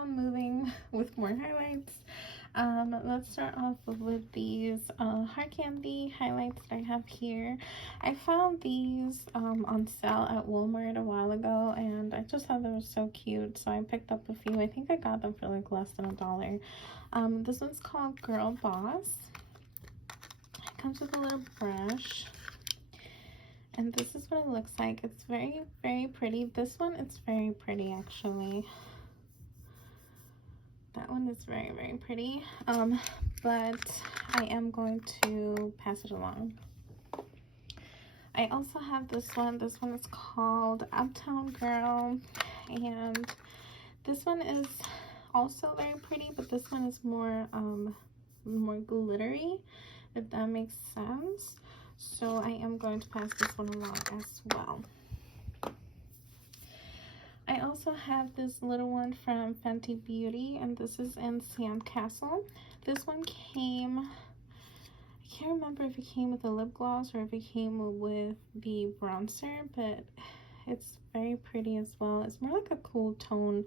on moving with more highlights. Let's start off with these hard candy highlights that I have here. I found these on sale at Walmart a while ago, and I just thought they were so cute, so I picked up a few. I think I got them for like less than $1. This one's called Girl Boss. It comes with a little brush, and this is what it looks like. It's very, very pretty. This one, it's very pretty actually. That one is very, very pretty, but I am going to pass it along. I also have this one. This one is called Uptown Girl, and this one is also very pretty, but this one is more glittery, if that makes sense. So I am going to pass this one along as well. I also have this little one from Fenty Beauty, and this is in Sandcastle. This one came, I can't remember if it came with a lip gloss or if it came with the bronzer, but it's very pretty as well. It's more like a cool tone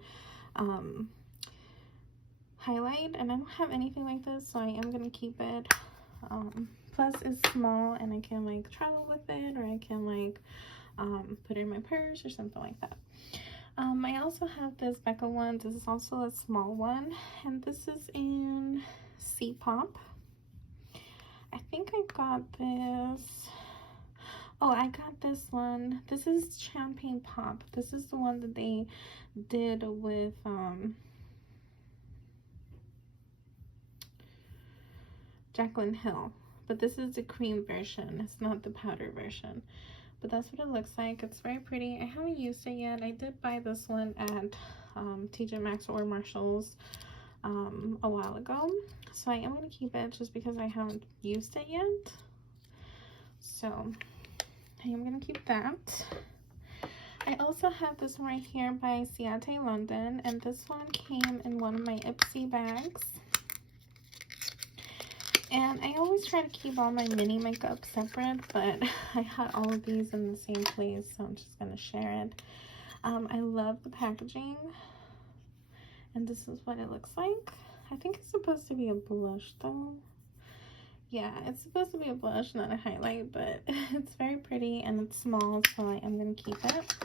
highlight, and I don't have anything like this, so I am going to keep it. Plus it's small, and I can like travel with it, or I can like put it in my purse or something like that. I also have this Becca one. This is also a small one, and this is in C Pop. I think I got this. Oh, I got this one. This is Champagne Pop. This is the one that they did with Jaclyn Hill, but this is the cream version. It's not the powder version. But that's what it looks like. It's very pretty. I haven't used it yet. I did buy this one at TJ Maxx or Marshall's a while ago. So I am going to keep it just because I haven't used it yet. So I am going to keep that. I also have this one right here by Ciate London. And this one came in one of my Ipsy bags. And I always try to keep all my mini makeup separate, but I had all of these in the same place, so I'm just going to share it. I love the packaging, and this is what it looks like. I think it's supposed to be a blush, though. Yeah, it's supposed to be a blush, not a highlight, but it's very pretty, and it's small, so I am going to keep it.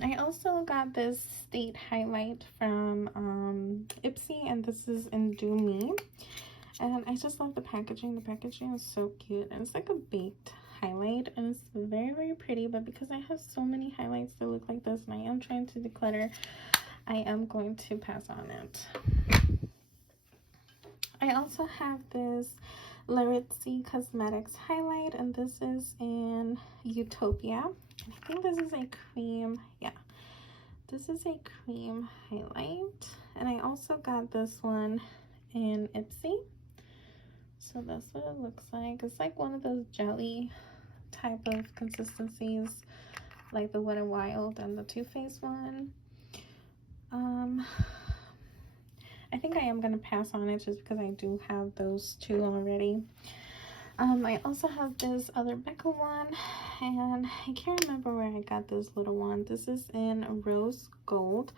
I also got this State highlight from Ipsy, and this is in Do Me. And I just love the packaging. The packaging is so cute, and it's like a baked highlight, and it's very, very pretty. But because I have so many highlights that look like this, and I am trying to declutter, I am going to pass on it. I also have this Laritzi Cosmetics highlight, and this is in Utopia. I think this is a cream. Yeah, this is a cream highlight, and I also got this one in Ipsy. So that's what it looks like. It's like one of those jelly type of consistencies, like the Wet n Wild and the Too Faced one. I think I am going to pass on it just because I do have those two already. I also have this other Becca one, and I can't remember where I got this little one. This is in Rose Gold.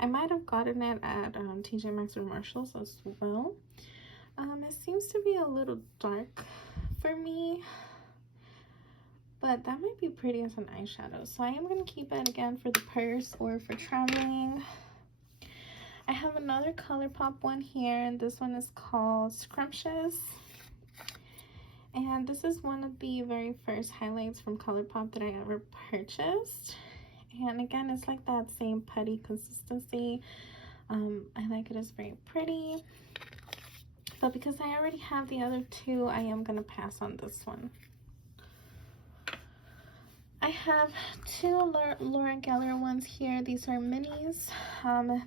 I might have gotten it at TJ Maxx or Marshalls as well. It seems to be a little dark for me, but that might be pretty as an eyeshadow. So I am going to keep it again for the purse or for traveling. I have another ColourPop one here, and this one is called Scrumptious. And this is one of the very first highlights from ColourPop that I ever purchased. And again, it's like that same putty consistency. I like it. It's very pretty. But because I already have the other two, I am going to pass on this one. I have two Laura Geller ones here. These are minis.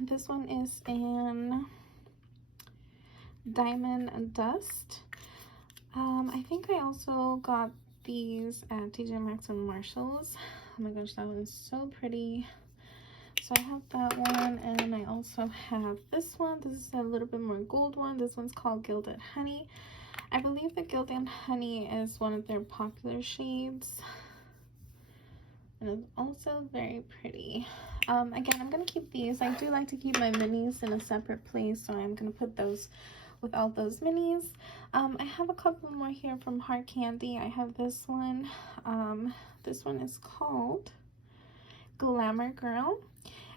This one is in Diamond Dust. I think I also got these at TJ Maxx and Marshalls. Oh my gosh, that one is so pretty. So I have that one, and I also have this one. This is a little bit more gold one. This one's called Gilded Honey. I believe the Gilded Honey is one of their popular shades. and it's also very pretty. Again, I'm gonna keep these. I do like to keep my minis in a separate place, so I'm gonna put those with all those minis. I have a couple more here from Heart Candy. I have this one. This one is called Glamour Girl,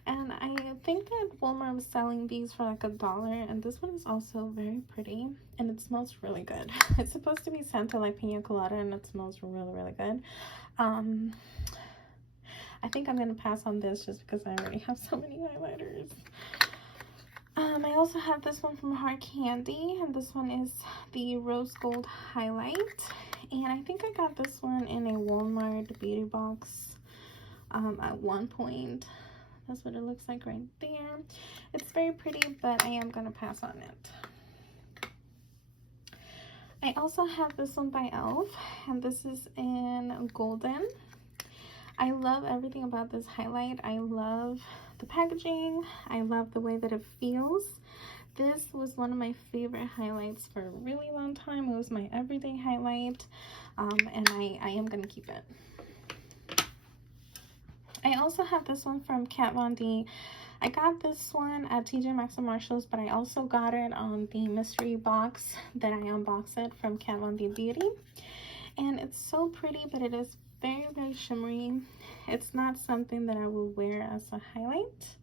and I think that Walmart was selling these for like $1, and this one is also very pretty, and it smells really good. It's supposed to be scented like pina colada, and it smells really, really good. I think I'm gonna pass on this just because I already have so many highlighters. I also have this one from Heart Candy, and this one is the Rose Gold Highlight, and I think I got this one in a Walmart beauty box at one point. That's what it looks like right there. It's very pretty, but I am gonna pass on it. I also have this one by e.l.f., and this is in Golden. I love everything about this highlight. I love the packaging. I love the way that it feels. This was one of my favorite highlights for a really long time. It was my everyday highlight, and I am gonna keep it. I also have this one from Kat Von D. I got this one at TJ Maxx and Marshalls, but I also got it on the mystery box that I unboxed it from Kat Von D Beauty. And it's so pretty, but it is very, very shimmery. It's not something that I would wear as a highlight.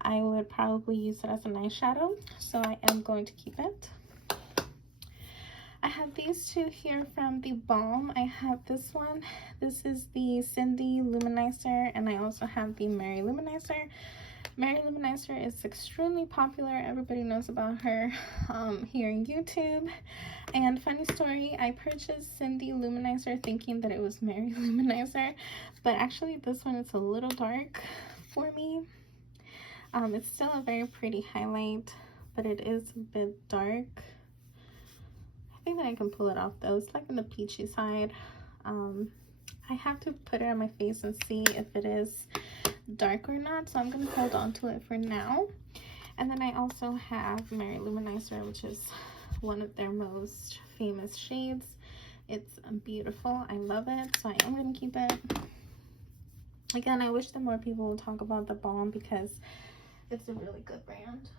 I would probably use it as an eyeshadow, so I am going to keep it. I have these two here from the Balm. I have this one. This is the Cindy Luminizer, and I also have the Mary Luminizer. Mary Luminizer is extremely popular. Everybody knows about her here on YouTube. And funny story, I purchased Cindy Luminizer thinking that it was Mary Luminizer, but actually this one is a little dark for me. It's still a very pretty highlight, but it is a bit dark. I think that I can pull it off though. It's like in the peachy side. I have to put it on my face and see if it is dark or not, so I'm gonna hold on to it for now. And then I also have Mary Luminizer, which is one of their most famous shades. It's beautiful. I love it, so I am gonna keep it. Again, I wish that more people would talk about the Balm because it's a really good brand.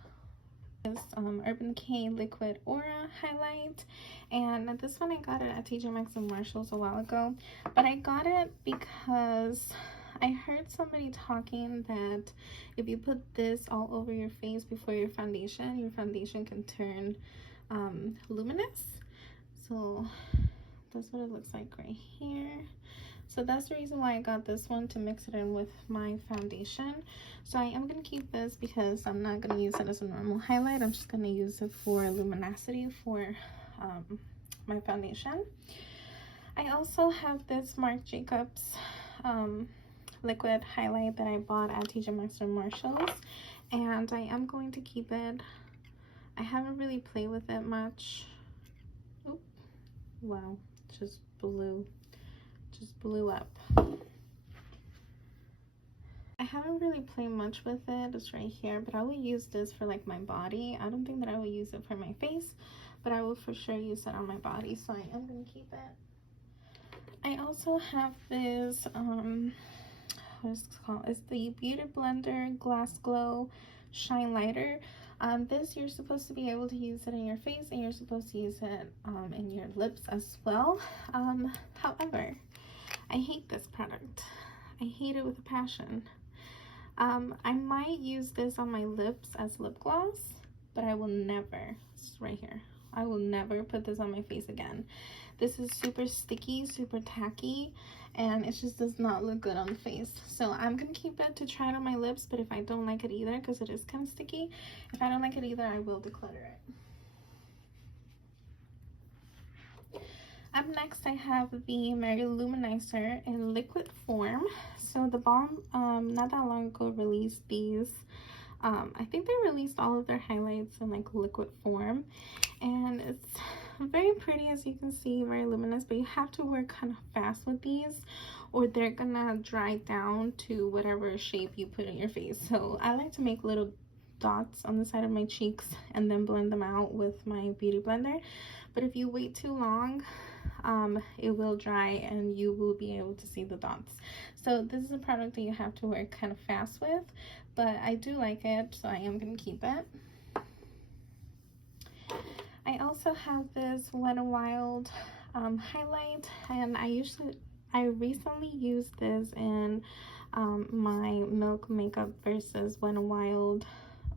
This Urban Decay Liquid Aura highlight, and this one I got it at TJ Maxx and Marshalls a while ago, but I got it because I heard somebody talking that if you put this all over your face before your foundation can turn luminous. So that's what it looks like right here. So that's the reason why I got this one, to mix it in with my foundation. So I am going to keep this because I'm not going to use it as a normal highlight. I'm just going to use it for luminosity for my foundation. I also have this Marc Jacobs liquid highlight that I bought at TJ Maxx and Marshalls, and I am going to keep it. I haven't really played with it much. Oop, wow, just blew up. I haven't really played much with it. It's right here, but I will use this for like my body. I don't think that I will use it for my face, but I will for sure use it on my body, so I am going to keep it. I also have this what is it called? It's the Beauty Blender Glass Glow Shine Lighter. This, you're supposed to be able to use it in your face, and you're supposed to use it in your lips as well. However, I hate this product. I hate it with a passion. I might use this on my lips as lip gloss, but I will never, it's right here, I will never put this on my face again. This is super sticky, super tacky, and it just does not look good on the face. So I'm gonna keep it to try it on my lips, but if I don't like it either, because it is kind of sticky, if I don't like it either, I will declutter it. Up next, I have the Mary Luminizer in liquid form. So the Balm, not that long ago, released these. I think they released all of their highlights in like liquid form, and it's very pretty, as you can see, very luminous, but you have to work kind of fast with these or they're gonna dry down to whatever shape you put in your face. So I like to make little dots on the side of my cheeks and then blend them out with my beauty blender. But if you wait too long, it will dry and you will be able to see the dots. So this is a product that you have to work kind of fast with, but I do like it, so I am going to keep it. I also have this Wet n Wild highlight, and I recently used this in my Milk Makeup versus Wet n Wild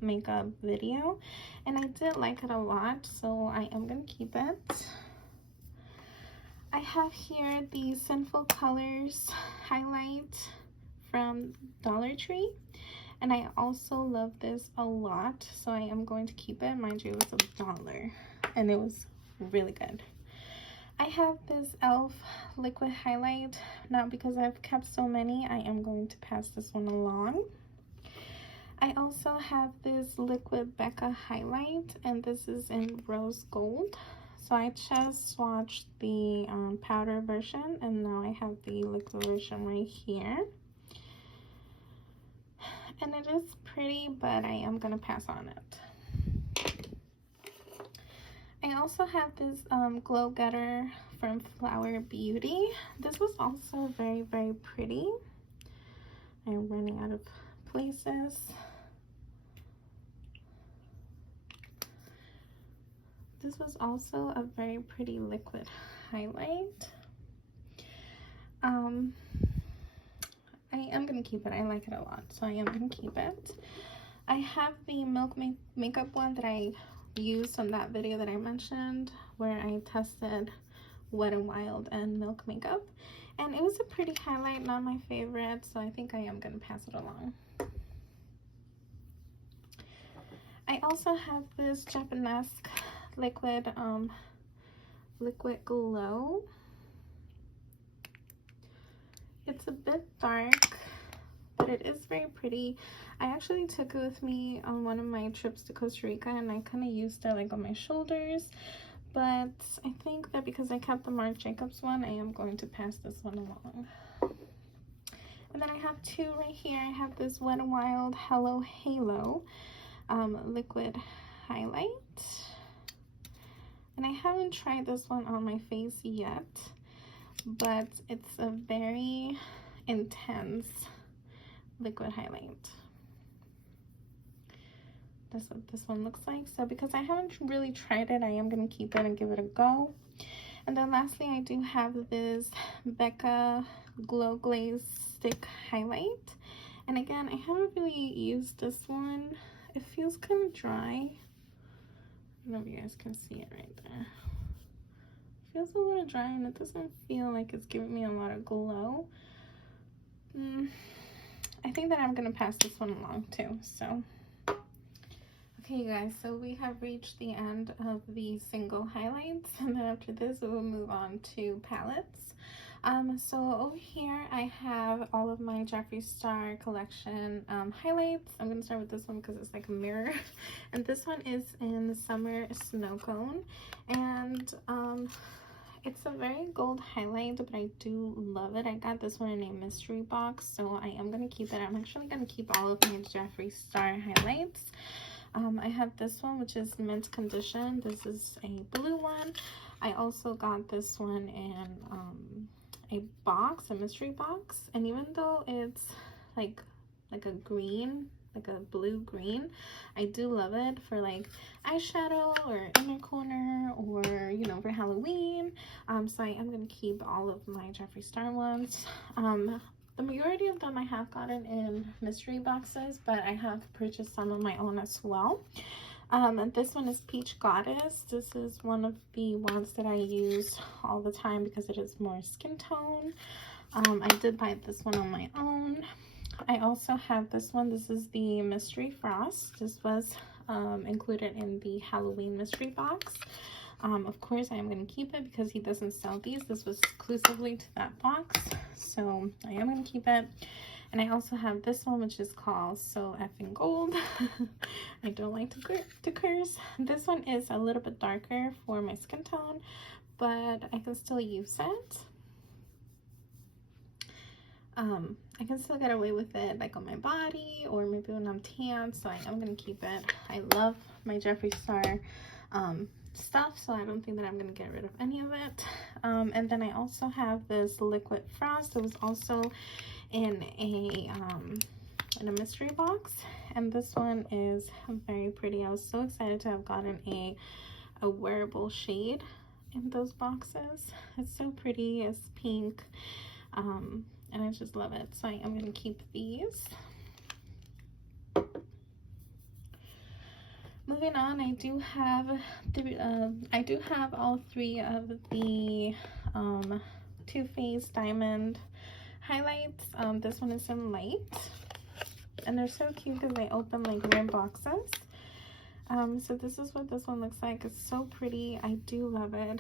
makeup video, and I did like it a lot, so I am going to keep it. I have here the Sinful Colors highlight from Dollar Tree, and I also love this a lot, so I am going to keep it. Mind you, it was $1 and it was really good. I have this e.l.f. liquid highlight. Now, because I've kept so many, I am going to pass this one along. I also have this liquid Becca highlight, and this is in rose gold. So I just swatched the powder version, and now I have the liquid version right here. And it is pretty, but I am gonna pass on it. I also have this Glow Getter from Flower Beauty. This was also very, very pretty. I'm running out of places. This was also a very pretty liquid highlight. I am gonna keep it. I like it a lot, so I am gonna keep it. I have the Milk Makeup one that I used on that video that I mentioned, where I tested Wet n Wild and Milk Makeup, and it was a pretty highlight, not my favorite, so I think I am gonna pass it along. I also have this Japanesque liquid glow. It's a bit dark, but it is very pretty. I actually took it with me on one of my trips to Costa Rica, and I kind of used it like on my shoulders, but I think that because I kept the Marc Jacobs one, I am going to pass this one along. And then I have two right here. I have this Wet n Wild Hello Halo liquid highlight, and I haven't tried this one on my face yet, but it's a very intense liquid highlight. That's what this one looks like. So because I haven't really tried it, I am going to keep it and give it a go. And then lastly, I do have this Becca Glow Glaze Stick highlight, and again, I haven't really used this one. It feels kind of dry. I don't know if you guys can see it right there. It feels a little dry, and it doesn't feel like it's giving me a lot of glow. I think that I'm gonna pass this one along too. So okay, you guys, so we have reached the end of the single highlights, and then after this we will move on to palettes. So over here I have all of my Jeffree Star collection highlights. I'm gonna start with this one because it's like a mirror, and this one is in Summer Snow Cone, and it's a very gold highlight, but I do love it. I got this one in a mystery box, so I am gonna keep it. I'm actually gonna keep all of my Jeffree Star highlights. I have this one, which is mint condition. This is a blue one. I also got this one in a box, a mystery box, and even though it's like a green, like a blue green, I do love it for like eyeshadow or inner corner, or you know, for Halloween. So I am gonna keep all of my Jeffree Star ones. The majority of them I have gotten in mystery boxes, but I have purchased some of my own as well. And this one is Peach Goddess. This is one of the ones that I use all the time because it is more skin tone. I did buy this one on my own. I also have this one. This is the Mystery Frost. This was included in the Halloween mystery box. Of course, I am going to keep it because he doesn't sell these. This was exclusively to that box, so I am going to keep it. And I also have this one, which is called So Effing Gold. I don't like to curse. This one is a little bit darker for my skin tone, but I can still use it. I can still get away with it like on my body or maybe when I'm tan, so I'm gonna keep it. I love my Jeffree Star stuff, so I don't think that I'm gonna get rid of any of it. And then I also have this liquid frost. It was also in a mystery box, and this one is very pretty. I was so excited to have gotten a wearable shade in those boxes. It's so pretty. It's pink, and I just love it, so I'm gonna keep these. Moving on, I do have all three of the Too Faced Diamond highlights. This one is in light, and they're so cute because they open like rare boxes. So this is what this one looks like. It's so pretty. I do love it.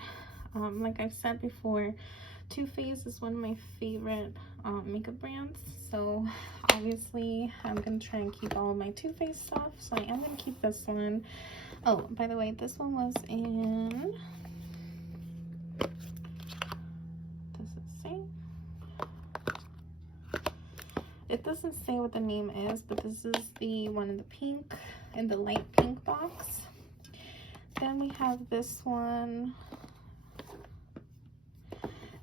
Like I've said before, Too Faced is one of my favorite makeup brands, so obviously I'm gonna try and keep all of my Too Faced stuff, so I am gonna keep this one. Oh, by the way, this one was in, does it say? It doesn't say what the name is, but this is the one in the pink, in the light pink box. Then we have this one.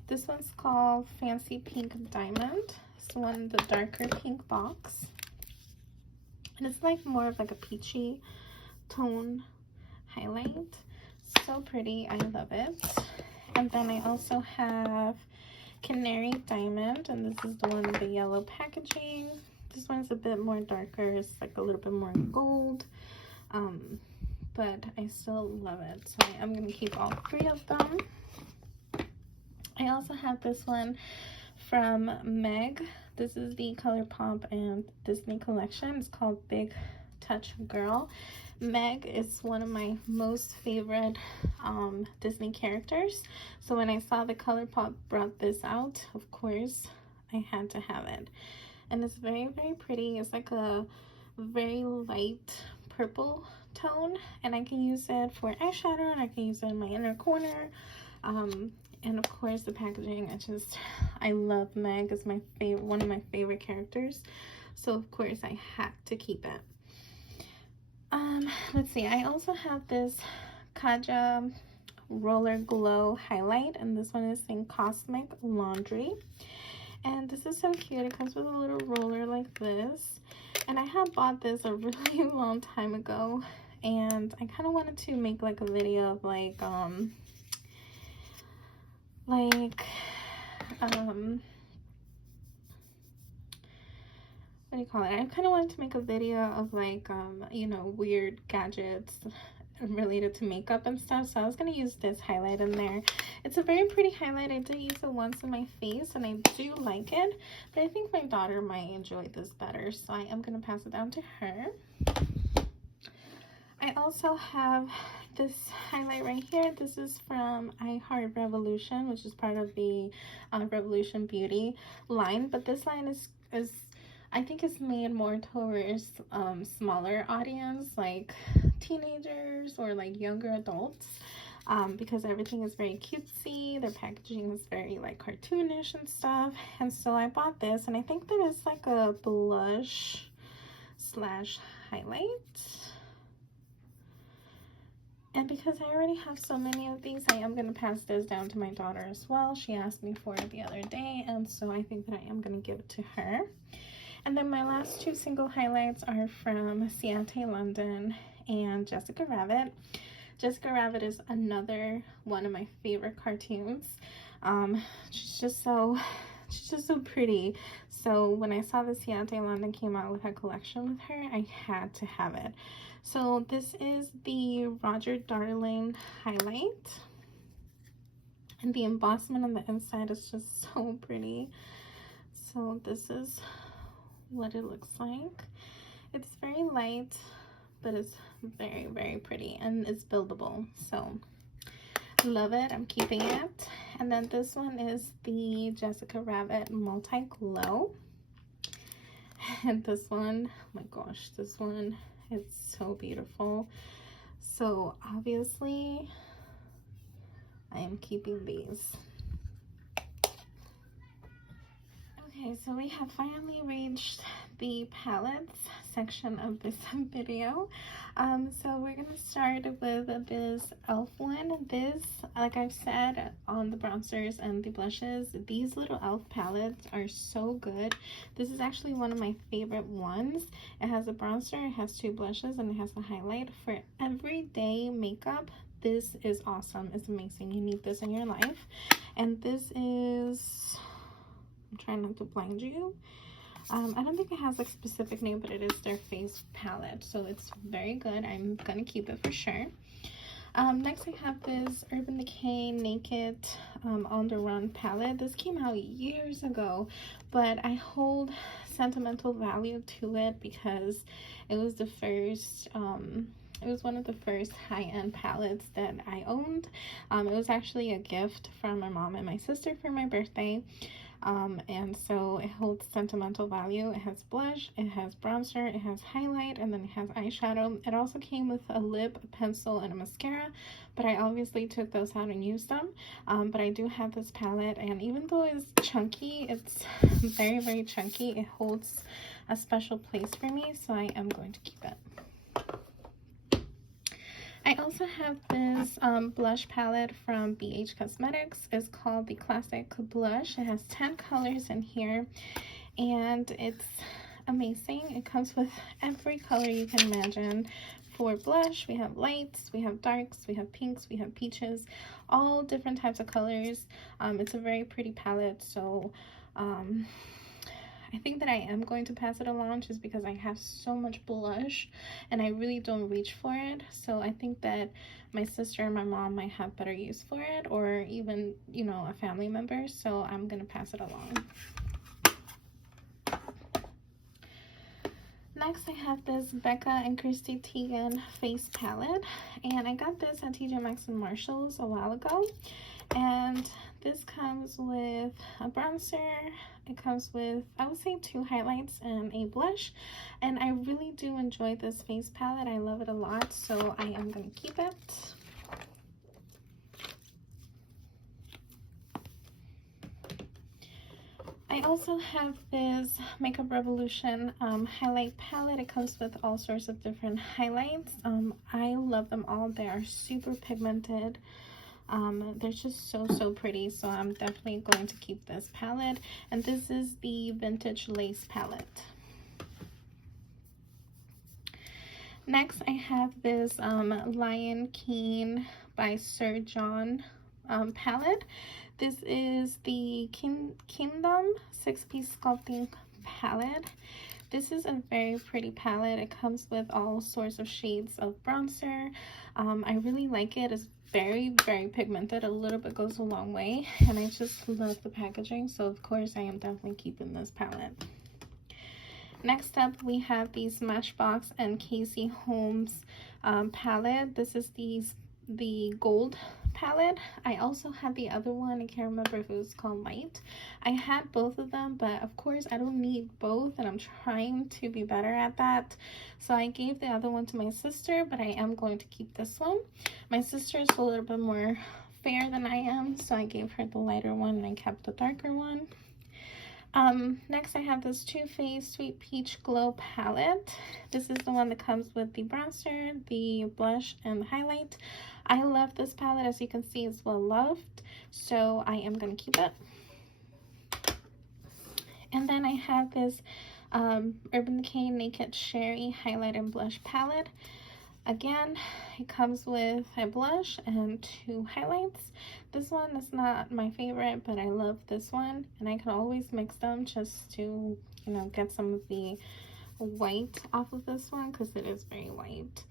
This one's called Fancy Pink Diamond. It's the one in the darker pink box. And it's like more of like a peachy tone highlight. So pretty. I love it. And then I also have Canary Diamond, and this is the one in the yellow packaging. This one's a bit more darker. It's like a little bit more gold. But I still love it. So I'm going to keep all three of them. I also have this one from Meg. This is the ColourPop and Disney collection. It's called Big Touch Girl. Meg is one of my most favorite Disney characters. So when I saw the ColourPop brought this out, of course, I had to have it. And it's very, very pretty. It's like a very light purple tone. And I can use it for eyeshadow, and I can use it in my inner corner. And of course the packaging, I love Meg. It's my favorite, one of my favorite characters, so of course I had to keep it. Let's see, I also have this Kaja Roller Glow highlight, and this one is in Cosmic Laundry, and this is so cute. It comes with a little roller like this, and I had bought this a really long time ago, and I kind of wanted to make like a video of like what do you call it? I kind of wanted to make a video of like you know, weird gadgets related to makeup and stuff, so I was gonna use this highlight in there. It's a very pretty highlight. I did use it once in my face and I do like it, but I think my daughter might enjoy this better, so I am gonna pass it down to her. I also have this highlight right here. This is from I Heart Revolution, which is part of the Revolution Beauty line, but this line is I think it's made more towards smaller audience, like teenagers or like younger adults, because everything is very cutesy. Their packaging is very like cartoonish and stuff, and so I bought this, and I think that it's like a blush slash highlight. And because I already have so many of these, I am going to pass this down to my daughter as well. She asked me for it the other day, and so I think that I am going to give it to her. And then my last two single highlights are from Ciate London and Jessica Rabbit. Jessica Rabbit is another one of my favorite cartoons. She's just so pretty. So when I saw the Ciate London came out with a collection with her, I had to have it. So this is the Roger Darling highlight, and the embossment on the inside is just so pretty. So this is what it looks like. It's very light, but it's very, very pretty, and it's buildable, so love it. I'm keeping it. And then this one is the Jessica Rabbit Multi Glow, and this one, oh my gosh, this one, it's so beautiful. So obviously I am keeping these. Okay, so we have finally reached the palettes section of this video. So we're gonna start with this e.l.f. one. This, like I've said on the bronzers and the blushes, these little e.l.f. palettes are so good. This is actually one of my favorite ones. It has a bronzer, it has 2 blushes, and it has a highlight. For everyday makeup, this is awesome. It's amazing. You need this in your life. And this is, I'm trying not to blind you. I don't think it has a specific name, but it is their face palette, so it's very good. I'm gonna keep it for sure. Next I have this Urban Decay Naked On The Run palette. This came out years ago, but I hold sentimental value to it because it was the first it was one of the first high-end palettes that I owned. It was actually a gift from my mom and my sister for my birthday. And so it holds sentimental value. It has blush, it has bronzer, it has highlight, and then it has eyeshadow. It also came with a lip, a pencil, and a mascara, but I obviously took those out and used them. But I do have this palette, and even though it's chunky, it's very, very chunky, it holds a special place for me, so I am going to keep it. I also have this blush palette from BH Cosmetics. It's called the Classic Blush. It has 10 colors in here, and it's amazing. It comes with every color you can imagine. For blush, we have lights, we have darks, we have pinks, we have peaches, all different types of colors. It's a very pretty palette, so I think that I am going to pass it along just because I have so much blush and I really don't reach for it. So I think that my sister and my mom might have better use for it, or even, you know, a family member. So I'm gonna pass it along. Next I have this Becca and Christy Teigen face palette, and I got this at TJ Maxx and Marshalls a while ago. And this comes with a bronzer, it comes with, I would say, 2 highlights and a blush, and I really do enjoy this face palette. I love it a lot, so I am going to keep it. I also have this Makeup Revolution highlight palette. It comes with all sorts of different highlights. I love them all. They are super pigmented. They're just so pretty, so I'm definitely going to keep this palette. And this is the Vintage Lace palette. Next I have this Lion King by Sir John palette. This is the Kingdom 6-piece sculpting palette. This is a very pretty palette. It comes with all sorts of shades of bronzer. I really like it. It's very pigmented. A little bit goes a long way, and I just love the packaging, so of course I am definitely keeping this palette. Next up we have the Smashbox and Casey Holmes palette. This is the gold palette. I also had the other one. I can't remember if it was called Light. I had both of them, but of course I don't need both, and I'm trying to be better at that. So I gave the other one to my sister, but I am going to keep this one. My sister is a little bit more fair than I am, so I gave her the lighter one and I kept the darker one. Next I have this Too Faced Sweet Peach Glow palette. This is the one that comes with the bronzer, the blush, and the highlight. I love this palette. As you can see, it's well loved, so I am going to keep it. And then I have this Urban Decay Naked Sherry Highlight and Blush palette. Again, it comes with a blush and 2 highlights. This one is not my favorite, but I love this one, and I can always mix them just to, you know, get some of the white off of this one because it is very white.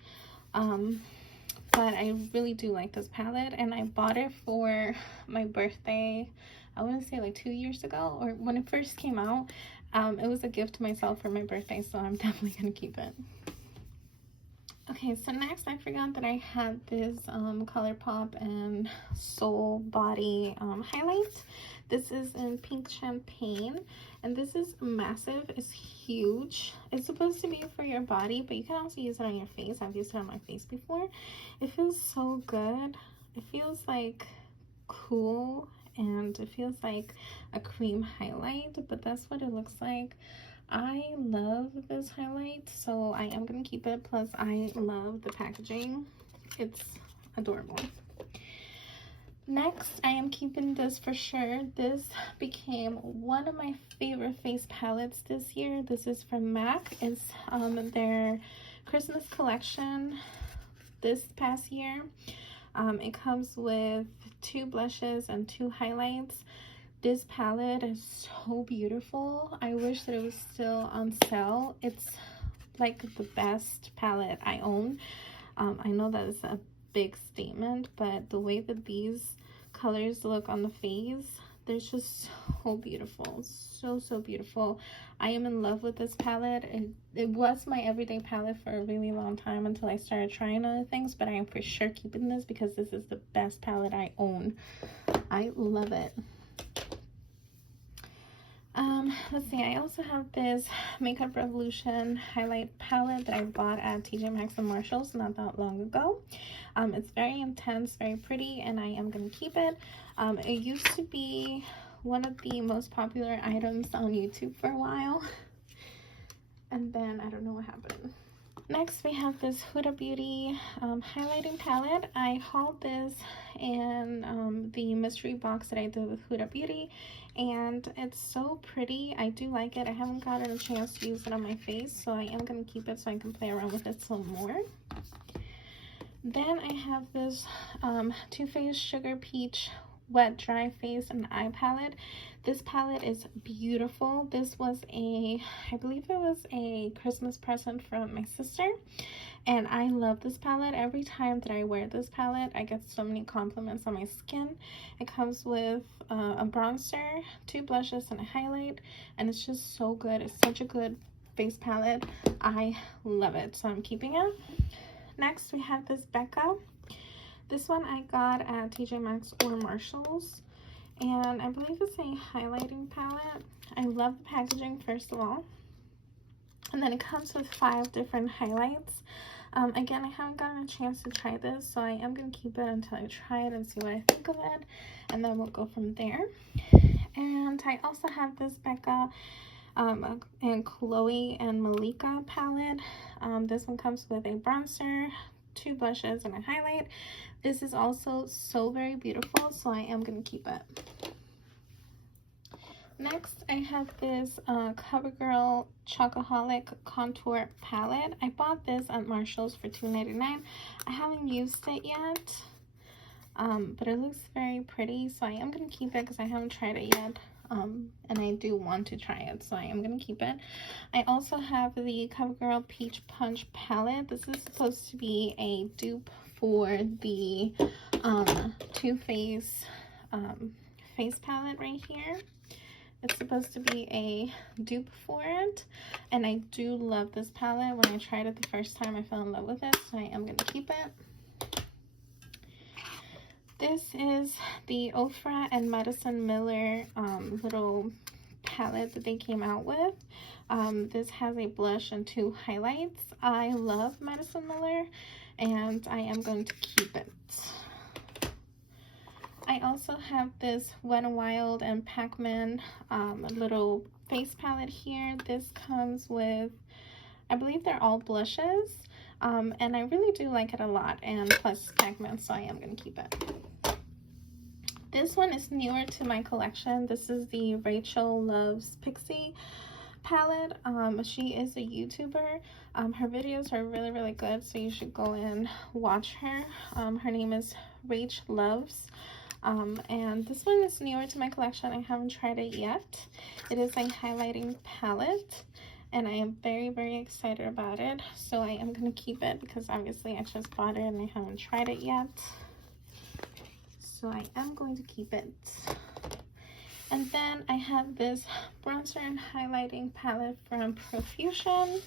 But I really do like this palette, and I bought it for my birthday, I want to say like 2 years ago, or when it first came out. It was a gift to myself for my birthday, so I'm definitely gonna keep it. Okay, so next I forgot that I had this ColourPop and Soul Body highlight. This is in Pink Champagne, and this is massive. It's huge. It's supposed to be for your body, but you can also use it on your face. I've used it on my face before. It feels so good. It feels like cool and it feels like a cream highlight, but that's what it looks like. I love this highlight, so I am gonna keep it. Plus I love the packaging, it's adorable. Next, I am keeping this for sure. This became one of my favorite face palettes this year. This is from MAC. It's their Christmas collection this past year. It comes with 2 blushes and 2 highlights. This palette is so beautiful. I wish that it was still on sale. It's like the best palette I own. I know that is a big statement, but the way that these colors look on the face, they're just so beautiful. So beautiful. I am in love with this palette. It was my everyday palette for a really long time until I started trying other things, but I am for sure keeping this because this is the best palette I own. I love it. Let's see, I also have this Makeup Revolution highlight palette that I bought at TJ Maxx and Marshalls not that long ago. It's very intense, very pretty, and I am going to keep it. It used to be one of the most popular items on YouTube for a while, and then I don't know what happened. Next, we have this Huda Beauty highlighting palette. I hauled this in the mystery box that I did with Huda Beauty, and it's so pretty. I do like it. I haven't gotten a chance to use it on my face, so I am going to keep it so I can play around with it some more. Then I have this Too Faced Sugar Peach Wet Dry Face and Eye Palette. This palette is beautiful. This was I believe it was a Christmas present from my sister, and I love this palette. Every time that I wear this palette, I get so many compliments on my skin. It comes with a bronzer, 2 blushes, and a highlight, and it's just so good. It's such a good face palette. I love it, so I'm keeping it. Next, we have this Becca. This one I got at TJ Maxx or Marshalls, and I believe it's a highlighting palette. I love the packaging, first of all, and then it comes with 5 different highlights. Again, I haven't gotten a chance to try this, so I am going to keep it until I try it and see what I think of it, and then we'll go from there. And I also have this Becca and Chloe and Malika palette. This one comes with a bronzer, 2 blushes, and a highlight. This is also so very beautiful, so I am going to keep it. Next, I have this CoverGirl Chocoholic Contour Palette. I bought this at Marshalls for $2.99. I haven't used it yet, but it looks very pretty, so I am going to keep it because I haven't tried it yet. And I do want to try it, so I am going to keep it. I also have the CoverGirl Peach Punch Palette. This is supposed to be a dupe for the Too Faced face palette right here. It's supposed to be a dupe for it, and I do love this palette. When I tried it the first time, I fell in love with it, so I am going to keep it. This is the Ofra and Madison Miller little palette that they came out with. This has a blush and 2 highlights. I love Madison Miller, and I am going to keep it. I also have this Wet n Wild and Pac-Man little face palette here. This comes with, I believe they're all blushes, and I really do like it a lot, and plus Pac-Man, so I am going to keep it. This one is newer to my collection. This is the Rachel Loves Pixie palette. She is a YouTuber. Her videos are really good, so you should go and watch her. Her name is Rach Loves. And this one is newer to my collection. I haven't tried it yet. It is a highlighting palette, and I am very excited about it, so I am going to keep it because obviously I just bought it and I haven't tried it yet, so I am going to keep it. And then I have this bronzer and highlighting palette from Profusion.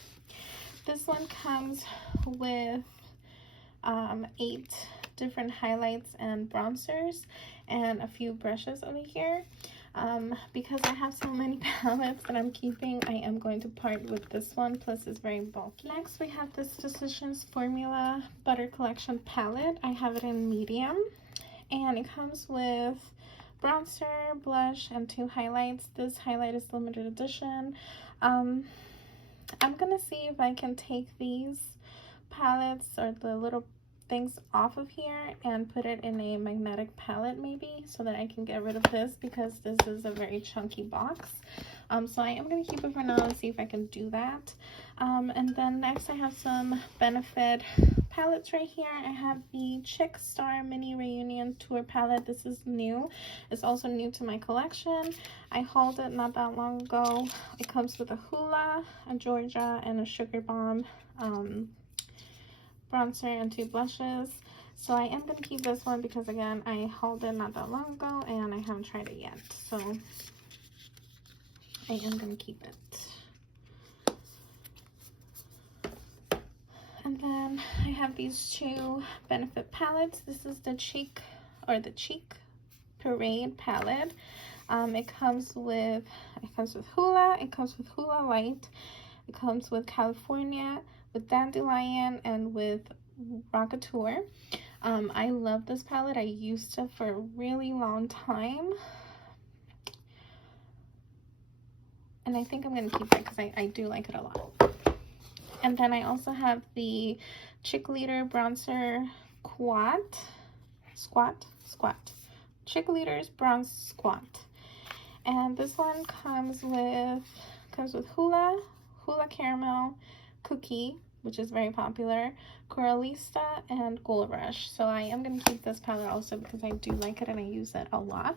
This one comes with 8 different highlights and bronzers and a few brushes over here. Because I have so many palettes that I'm keeping, I am going to part with this one, plus it's very bulky. Next, we have this Physicians Formula Butter Collection palette. I have it in medium, and it comes with bronzer, blush, and 2 highlights. This highlight is limited edition. I'm gonna see if I can take these palettes or the little things off of here and put it in a magnetic palette maybe, so that I can get rid of this, because this is a very chunky box. So I am going to keep it for now and see if I can do that. And then next I have some Benefit palettes right here. I have the Chick Star Mini Reunion Tour palette. This is new. It's also new to my collection. I hauled it not that long ago. It comes with a Hoola, a Georgia, and a Sugar Bomb bronzer and 2 blushes. So I am going to keep this one because, again, I hauled it not that long ago and I haven't tried it yet. So I am going to keep it. And then I have these 2 Benefit palettes. This is the Cheek Parade palette. It comes with Hoola, it comes with Hoola Light, it comes with California, with Dandelion, and with Rockateur. I love this palette. I used it for a really long time. And I think I'm going to keep it because I do like it a lot. And then I also have the Chick Leader Bronzer Squat. Chick Leader's Bronze Squat. And this one comes with Hoola Caramel, Cookie, which is very popular, Coralista, and Gold Rush. So I am going to keep this palette also because I do like it and I use it a lot.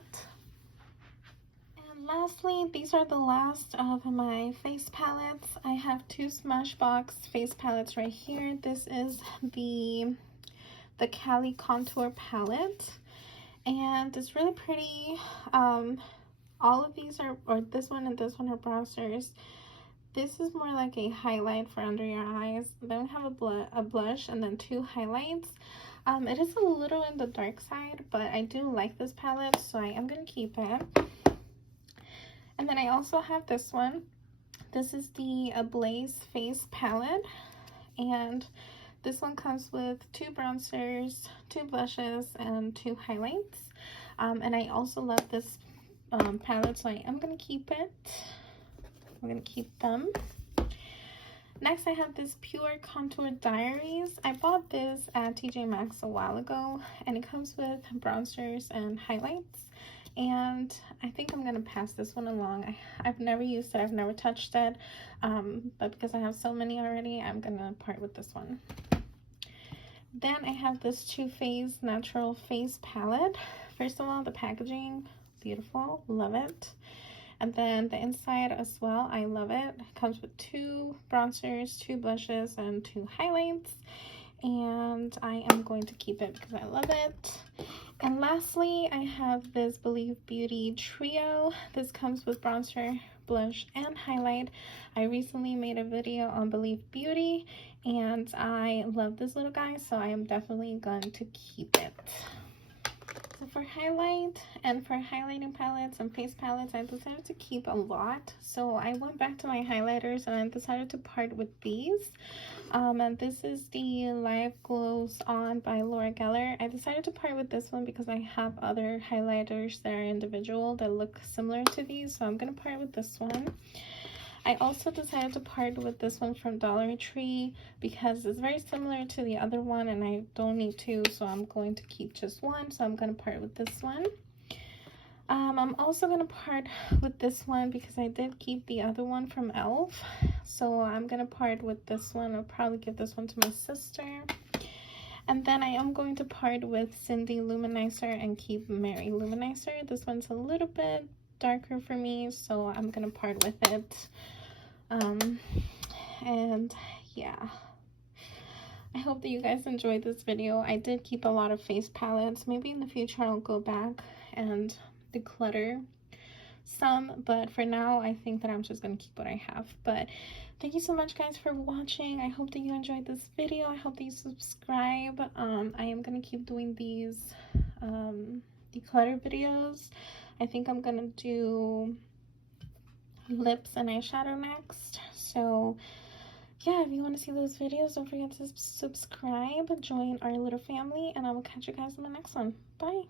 And lastly, these are the last of my face palettes. I have 2 Smashbox face palettes right here. This is the Cali Contour palette, and it's really pretty. All of these are, or this one and this one are bronzers. This is more like a highlight for under your eyes. Then we have a blush and then 2 highlights. It is a little in the dark side, but I do like this palette, so I am going to keep it. And then I also have this one. This is the Ablaze Face palette, and this one comes with 2 bronzers, 2 blushes, and 2 highlights. And I also love this palette, so I am going to keep it. I'm going to keep them. Next, I have this Pure Contour Diaries. I bought this at TJ Maxx a while ago, and it comes with bronzers and highlights. And I think I'm going to pass this one along. I've never used it. I've never touched it. But because I have so many already, I'm going to part with this one. Then I have this Too Faced Natural Face Palette. First of all, the packaging, beautiful. Love it. And then the inside as well, I love it. It comes with 2 bronzers, 2 blushes, and 2 highlights. And I am going to keep it because I love it. And lastly, I have this Believe Beauty Trio. This comes with bronzer, blush, and highlight. I recently made a video on Believe Beauty, and I love this little guy, so I am definitely going to keep it. So for highlight and for highlighting palettes and face palettes, I decided to keep a lot. So I went back to my highlighters and I decided to part with these. And this is the Live Glows On by Laura Geller. I decided to part with this one because I have other highlighters that are individual that look similar to these. So I'm going to part with this one. I also decided to part with this one from Dollar Tree because it's very similar to the other one and I don't need 2, so I'm going to keep just one. So I'm going to part with this one. I'm also going to part with this one because I did keep the other one from e.l.f. So I'm going to part with this one. I'll probably give this one to my sister. And then I am going to part with Cindy Luminizer and keep Mary Luminizer. This one's a little bit darker for me, so I'm going to part with it. And yeah, I hope that you guys enjoyed this video. I did keep a lot of face palettes. Maybe in the future I'll go back and declutter some, but for now I think that I'm just gonna keep what I have. But thank you so much guys for watching. I hope that you enjoyed this video. I hope that you subscribe. I am gonna keep doing these declutter videos. I think I'm gonna do lips and eyeshadow next. So yeah, if you want to see those videos, don't forget to subscribe, join our little family, and I will catch you guys in the next one. Bye.